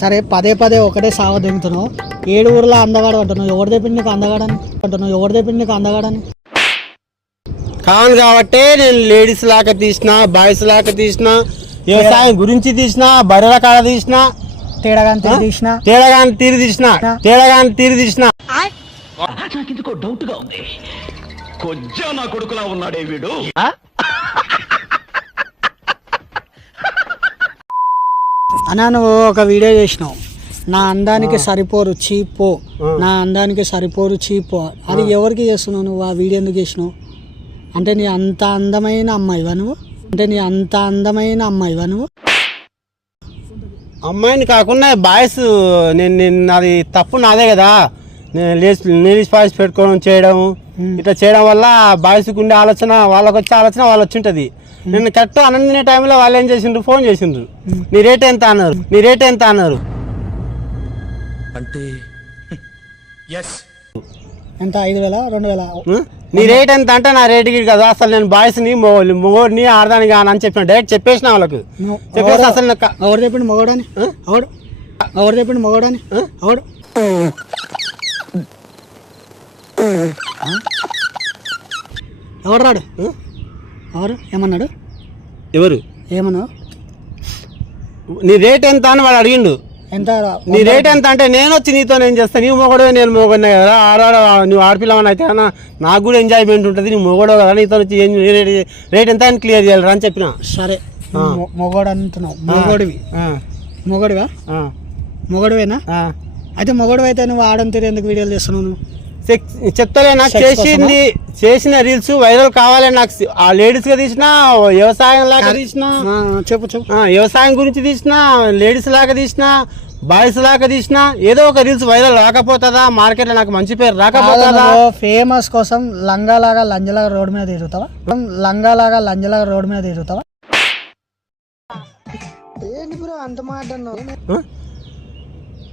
సరే పదే పదే ఒకటే సావ దిగుతున్నావు. 7 ఊర్లో అందగాడు అంటున్నావు. ఎవరు తెప్పింది నీకు అందగాడని కాను కాబట్టి నేను లేడీస్ లాగా తీసిన, బాయ్స్ లాగా తీసిన, వ్యవసాయం గురించి తీసిన, బర్రెల కాడ తీసిన, తేడాగాని తీరు తీసిన. నాకెందుకో డౌట్ గా ఉంది. కొజ్జా నా కొడుకులా ఉన్నాడే వీడు. అన్నా నువ్వు ఒక వీడియో చేసినావు, నా అందానికి సరిపోరు చీపో, నా అందానికి సరిపోరు చీపో. అది ఎవరికి చేస్తున్నావు నువ్వు? ఆ వీడియో ఎందుకు చేసినావు? అంటే నీ అంత అందమైన అమ్మాయివా నువ్వు? అమ్మాయిని కాకుండా బాయ్స్ అది తప్పు నాదే కదా. లేడీస్ బాయ్స్ పెట్టుకోవడం చేయడం ఇట్లా చేయడం వల్ల బాయ్స్కి ఉండే ఆలోచన వాళ్ళకి వచ్చే ఆలోచన వాళ్ళు వచ్చి ఉంటుంది. నేను కరెక్ట్ అనందినే టైంలో వాళ్ళు ఏం చేసిండ్రు, ఫోన్ చేసిండ్రు, నీ రేట్ ఎంత అన్నారు. అంటే ఎంత 5,000 2,000? నీ రేట్ ఎంత అంటే నా రేటుకి కదా. అసలు నేను బాయ్స్ని మొగోడిని ఆడదాని అని చెప్పిన డైరెక్ట్ చెప్పేసిన వాళ్ళకు. చెప్పేసి అసలు ఎవరు చెప్పిండు మొగోడని? ఎవడు ఎవరు రాడు? ఏమన్నాడు? ఏమన్నా నీ రేట్ ఎంత అని వాడు అడిగిండు. ఎంత నీ రేట్ ఎంత అంటే నేను వచ్చి నీతో ఏం చేస్తాను, నీవు మొగడో నేను మొగడినా కదా. నువ్వు ఆడపిల్లవని అయితే నాకు కూడా ఎంజాయ్మెంట్ ఉంటుంది, నువ్వు మొగడో కదా, నీతో వచ్చి రేట్ ఎంత అని క్లియర్ చేయాలి అని చెప్పిన. సరే మొగోడు అంటున్నావు, మొగడివేనా? అయితే మొగడు అయితే నువ్వు ఆడని తీరు ఎందుకు వీడియోలు చేస్తున్నావు నువ్వు? చెప్తలే, నాకు చేసిన రీల్స్ వైరల్ కావాలి. నాకు ఆ లేడీస్ గా తీసిన, వ్యవసాయం లాగా తీసిన, చెప్పు వ్యవసాయం గురించి తీసిన, లేడీస్ లాగా తీసిన, బాయ్స్ లాగా తీసిన, ఏదో ఒక రీల్స్ వైరల్ రాకపోతుందా? మార్కెట్ లో నాకు మంచి పేరు రాకపోతుందా? ఫేమస్ కోసం లంగాలాగా లంజలాగా రోడ్ మీద తిరుగుతావా? ఏంటి బ్రో అంత మాట అన్నావు?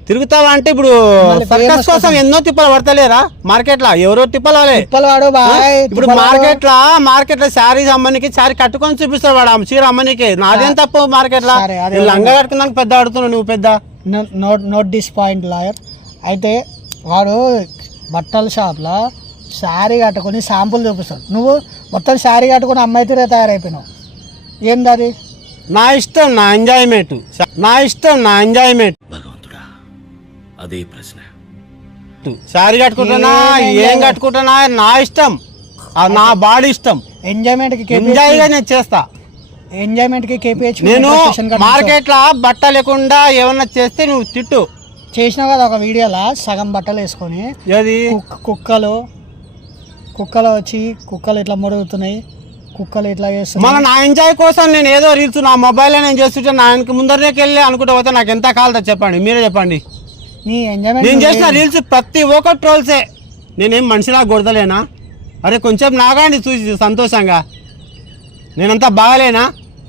తిరుగుతావా అంటే ఇప్పుడు సర్కస్ కోసం ఎన్నో తిప్పలు పడతలేరా మార్కెట్ లా? ఎవరో తిప్పలు ఇప్పుడు మార్కెట్ లో శారీస్ అమ్మనికి శారీ కట్టుకొని చూపిస్తాడు వాడు, చీర అమ్మనికి. నాదేం తప్పు మార్కెట్ లో? లంగా కట్టుకున్నాక పెద్ద ఆడుతున్నావు నువ్వు పెద్ద. Note this point lawyer. అయితే వాడు బట్టల షాప్ లో శారీ కట్టుకుని శాంపుల్ చూపిస్తాడు, నువ్వు మొత్తం శారీ కట్టుకుని అమ్మాయి తీరే తయారైపోయినావు. ఏంది అది? నా ఇష్టం, నా ఎంజాయ్మెంట్. అదే ప్రశ్న. శారీ కట్టుకుంటున్నా ఏం కట్టుకుంటున్నా నా ఇష్టం, నా బాడీ ఇష్టం. ఎంజాయ్మెంట్ నేను చేస్తా. నేను మార్కెట్ లో బట్ట లేకుండా ఏమన్నా చేస్తే నువ్వు తిట్టు. చేసినావు కదా ఒక వీడియోలా సగం బట్టలు వేసుకొని, కుక్కలు వచ్చి కుక్కలు ఎట్లా మరుగుతున్నాయి, కుక్కలు ఎట్లా చేస్తున్నాయి. మన నా ఎంజాయ్ కోసం నేను ఏదో రీల్స్ నా మొబైల్లో నేను చేస్తుంటే నా ముందరకి వెళ్ళి అనుకుంటా పోతే నాకు ఎంత కావాలో చెప్పండి, మీరే చెప్పండి. నేను చేసిన రీల్స్ ప్రతి ఒక్క ట్రోల్సే. నేనేం మనిషిలా గొడతలేనా? అరే కొంచెం నాగండి చూసి సంతోషంగా. నేనంతా బాగాలేనా?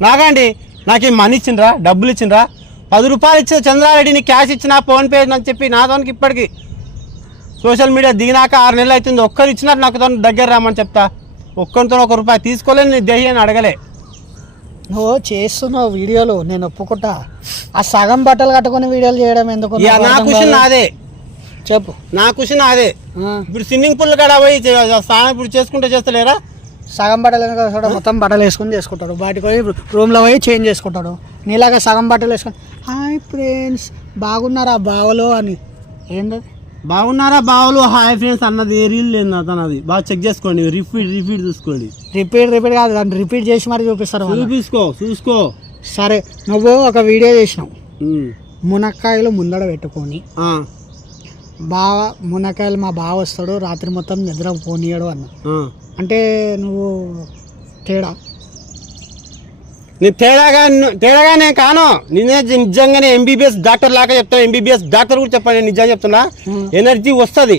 నాగండి. నాకేం మనీ ఇచ్చిండ్రా, డబ్బులు ఇచ్చిండ్రా? 10 రూపాయలు ఇచ్చిన చంద్రారెడ్డిని క్యాష్ ఇచ్చిన, ఫోన్పే అని చెప్పి నాతోనికి ఇప్పటికి సోషల్ మీడియా దిగినాక 6 నెలలు అవుతుంది. ఒక్కరు ఇచ్చినారు నాకు దగ్గర రామని చెప్తా. ఒక్కరితో 1 రూపాయి తీసుకోలేని నీ దేహాన్ని అడగలే. నువ్వు చేస్తున్నావు వీడియోలు, నేను ఒప్పుకుంటా. ఆ సగం బట్టలు కట్టుకుని వీడియోలు చేయడం ఎందుకు? నా క్వశ్చన్ నాదే. చెప్పు. నా క్వశ్చన్ నాదే. ఇప్పుడు స్విమ్మింగ్ పూల్ కాడ పోయి స్నానం ఇప్పుడు చేస్తలేరా? సగం బట్టలు మొత్తం బట్టలు వేసుకొని చేసుకుంటాడు, బయటకు పోయి రూమ్లో పోయి చేంజ్ చేసుకుంటాడు. నీలాగా సగం బట్టలు వేసుకొని హాయ్ ఫ్రెండ్స్ బాగున్నారా బావలో అని. ఏంటది బాగున్నారా బావలు హాయ్ ఫ్రెండ్స్ అన్నది ఏ రీల్ లేదు అతను. అది బాగా చెక్ చేసుకోండి, రిపీట్ చూసుకోండి. రిపీట్ కాదు, దాన్ని రిపీట్ చేసి మరి చూపిస్తారు. చూసుకో. సరే నువ్వు ఒక వీడియో చేసినావు, మునక్కాయలు ముందడ పెట్టుకొని మునక్కాయలు మా బావ వస్తాడు రాత్రి మొత్తం నిద్ర పోనీయడు అన్న. అంటే నువ్వు తేడాగానే కాను. నేనే నిజంగానే ఎంబీబీఎస్ డాక్టర్ లాగా చెప్తాను. ఎంబీబీఎస్ డాక్టర్ కూడా చెప్పాను, నేను నిజంగా చెప్తున్నా. ఎనర్జీ వస్తుంది.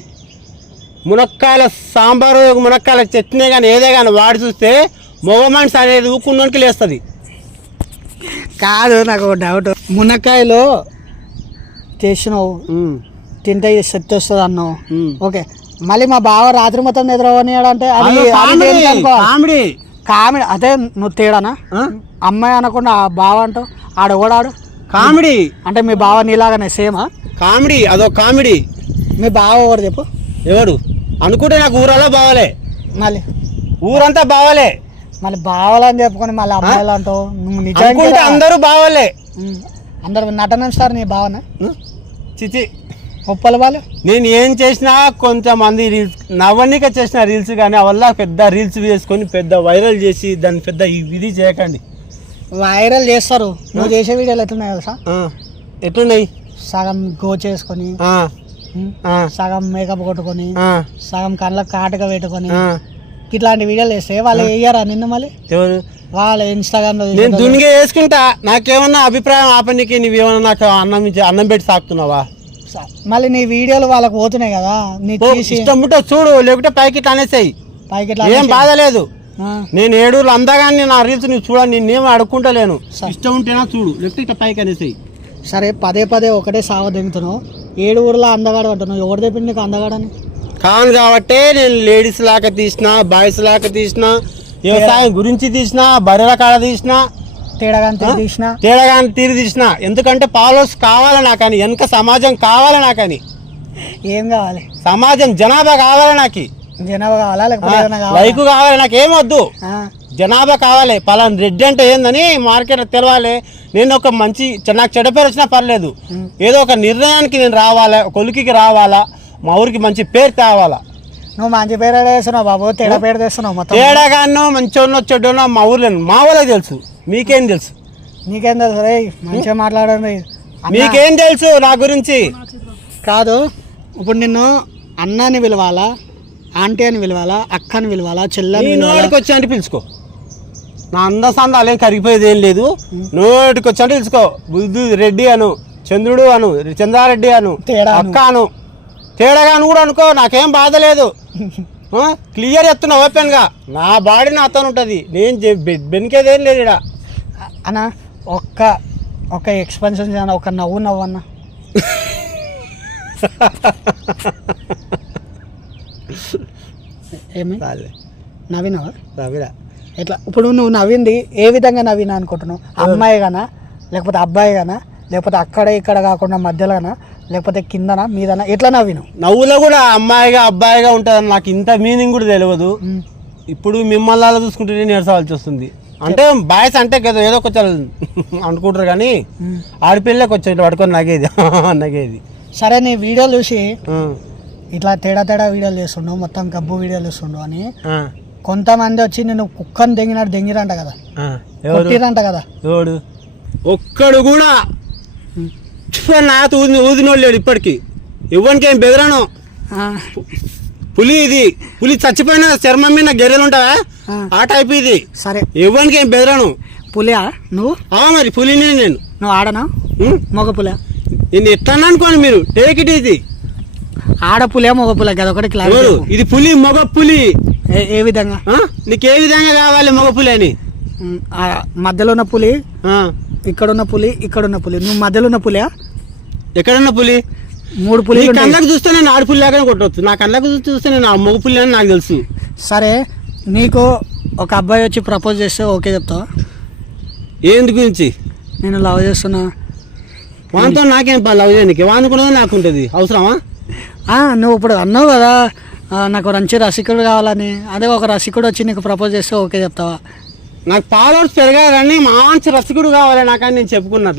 మునక్కాయల సాంబారు, మునక్కాయల చట్నీ కానీ ఏదే కానీ వాడి చూస్తే మొగమాన్స్ అనేది ఊకున్నోనికి లేస్తుంది. కాదు నాకు డౌట్, మునక్కాయలో చేసినావు తింటే శక్తి వస్తుంది అన్నావు, ఓకే. మళ్ళీ మా బావ రాత్రి మొత్తం నిద్రపోనీయాడు అంటే కామెడీ. అదే నువ్వు తేడానా? అమ్మాయి అనకుండా బావ అంటావు. ఆడోడాడు కామెడీ అంటే మీ బావ నీలాగానే సేమా? కామెడీ అదో కామెడీ. మీ బావ ఎవరు చెప్పు? ఎవడు అనుకుంటే నాకు ఊరలో బావలే, మళ్ళీ ఊరంతా బావలే. మళ్ళీ బావాలని చెప్పుకొని మళ్ళీ అమ్మాయిలు అంటావు. నువ్వు అనుకుంటే నిజంగా అందరూ బావలే. అందరు నటన స్టార్ నీ బావనా? చిచి, ఒప్పల వాళ్ళు నేను ఏం చేసినా కొంతమంది రీల్స్ నవ్వనిక చేసిన రీల్స్ కానీ వల్ల పెద్ద రీల్స్ వేసుకొని పెద్ద వైరల్ చేసి దాన్ని పెద్ద ఇది చేయకండి. వైరల్ చేస్తారు. నువ్వు చేసే వీడియోలు ఎట్లున్నాయి తెలుసా? ఎట్లున్నాయి? సగం గో చేసుకొని, సగం మేకప్ కొట్టుకొని, సగం కళ్ళకు కాటుక పెట్టుకొని ఇట్లాంటి వీడియోలు వేస్తే వాళ్ళు వేయరా నిన్ను? మళ్ళీ ఎవరు? వాళ్ళ ఇన్స్టాగ్రామ్ లో నేను దునిగా వేసుకుంటా. నాకేమన్నా అభిప్రాయం ఆపనికి నువ్వేమన్నా నాకు అన్నం పెట్టి సాకుతున్నావా? మళ్ళీ నీ వీడియోలు వాళ్ళకి పోతున్నాయి కదా, నీ తీసి ఇష్టం ఉంటే చూడు, లేకుంటే పైకి ఇట్లా అనేసాయి, పైకి ఇట్లా ఏం బాధ లేదు. నేను ఏడుగురు అందగాని నా రీల్స్ నువ్వు చూడ, నేనేం అడుక్కుంటలేను. ఇష్టం ఉంటేనా చూడు, లేకపోతే ఇట్లా పైకి అనేసాయి. సరే పదే పదే ఒకటే సావ దిగుతున్నావు. 7 ఊర్లో అందగాడు అంటున్నావు. ఎవరు తెప్పింది నీకు అందగాడని? కాను కాబట్టే నేను లేడీస్ లాగా తీసిన, బాయ్స్ లాగా తీసిన, వ్యవసాయం గురించి తీసిన, బర్రెల కాడ తీసిన, తేడాగాని తీరి తీసిన. ఎందుకంటే ఫాలోవర్స్ కావాలి నాకని, వెనక సమాజం కావాలి నాకని. ఏం కావాలి? సమాజం జనాభా కావాలి నాకు, జనాభా కావాలా లేకపోతే లైక్ కావాలి, నాకేమొద్దు, జనాభా కావాలి. పలానా రెడ్డి అంటే ఏందని మార్కెట్ తెలవాలి. నేను ఒక మంచి నాకు చెడ్డ పేరు వచ్చినా పర్లేదు, ఏదో ఒక నిర్ణయానికి నేను రావాలా, కొలికి రావాలా, మా ఊరికి మంచి పేరు తేవాలా. నువ్వు మంచి పేరు వేస్తున్నావు బాబు, తేడా పేరు తెస్తున్నావు. మొత్తం తేడాగానో మంచోన్నో చెడ్డోనో మా ఊర్లో మా వాళ్ళకి తెలుసు, మీకేం తెలుసు? నీకేం తెలుసు? రే మంచిగా మాట్లాడండి. మీకేం తెలుసు నా గురించి? కాదు, ఇప్పుడు నిన్ను అన్నాని పిలవాలా, ఆంటీ అని పిలవాలా, అక్కని పిలవాలా, చెల్లని నోటికి వచ్చి అంటే పిలుచుకో. నా అందసందాలు ఏం కరిగిపోయేది ఏం లేదు. నోటికి వచ్చి అంటే పిలుచుకో. బుద్ధు రెడ్డి అను, చంద్రుడు అను, చంద్రారెడ్డి అను, అక్క అను, తేడాగాను కూడా అనుకో, నాకేం బాధ లేదు. క్లియర్ చెప్తున్నా ఓపెన్ గా. నా బాడీ నాతో ఉంటది, నేను బెనికేదేం లేదు ఇక్కడ. అన్న ఒక్క ఎక్స్పెన్షన్, ఒక నవ్వు అన్న. ఏమి నవ్వినావా? ఎట్లా ఇప్పుడు నువ్వు నవ్వింది ఏ విధంగా నవ్వినా అనుకుంటున్నావు? అమ్మాయి గానా, లేకపోతే అబ్బాయి గానా, లేకపోతే అక్కడ ఇక్కడ కాకుండా మధ్యలోనా, లేకపోతే కిందనా మీదనా, ఎట్లా నవ్వినావు? నవ్వులో కూడా అమ్మాయిగా అబ్బాయిగా ఉంటుందని నాకు ఇంత మీనింగ్ కూడా తెలియదు. ఇప్పుడు మిమ్మల్ని అలా చూసుకుంటే నేర్చవలసి వస్తుంది. అంటే బాయ్స్ అంటే కదా ఏదో కొంచెం అనుకుంటారు, కానీ ఆడపిల్లకి వచ్చి ఇట్లా పట్టుకొని నగేది. సరే, నీ వీడియోలు చూసి ఇట్లా తేడా వీడియోలు చేస్తుండవు, మొత్తం గబ్బు వీడియోలు చేస్తుండవు అని కొంతమంది వచ్చి నేను కుక్కని దెంగిరంట కదా, కొట్టిరంట కదా. ఎవడు? ఒక్కడు కూడా నాతో ఊదినోడు లేడు ఇప్పటికి. ఎవరికి ఏం బెదరాను. పులి ఇది, పులి చచ్చిపోయిన చర్మం మీద గెర్రెలు ఉంటావా, ఆ టైప్ ఇది. సరే, ఎవరికి ఏం బెదరాను. పులియా నువ్వు? మరి పులిని నేను. నువ్వు ఆడనా? మగ పులియా? నేను ఎట్లా అనుకోను, మీరు టేక్ ఇట్ ఇది. ఆడపులియా మగ పులి కదా ఒకటి క్లాస్. ఇది పులి, మగ పులి. ఏ విధంగా? నీకు ఏ విధంగా కావాలి మగ పులి అని? మధ్యలో ఉన్న పులి, ఇక్కడున్న పులి, ఇక్కడున్న పులి. నువ్వు మధ్యలో ఉన్న పులియా? ఎక్కడున్న పులి? 3 పులి. కళ్ళకు చూస్తే నేను ఆడపులి లాగానే కొట్టవచ్చు, నా కళ్ళకు చూస్తే నేను మగ పులి అని నాకు తెలుసు. సరే, నీకు ఒక అబ్బాయి వచ్చి ప్రపోజ్ చేస్తే ఓకే చెప్తావా? ఏంది గురించి? నేను లవ్ చేస్తున్నా. వాంతో నాకేం లవ్ చేయడానికి, వానుకున్నది నాకు ఉంటుంది అవసరమా? నువ్వు ఇప్పుడు అన్నావు కదా నాకు మంచి రసికుడు కావాలని, అదే ఒక రసికుడు వచ్చి నీకు ప్రపోజ్ చేస్తే ఓకే చెప్తావా? నాకు ఫాలోవర్స్ పెరగాలని మంచి రసికుడు కావాలి నాకని నేను చెప్పుకున్నట్లు.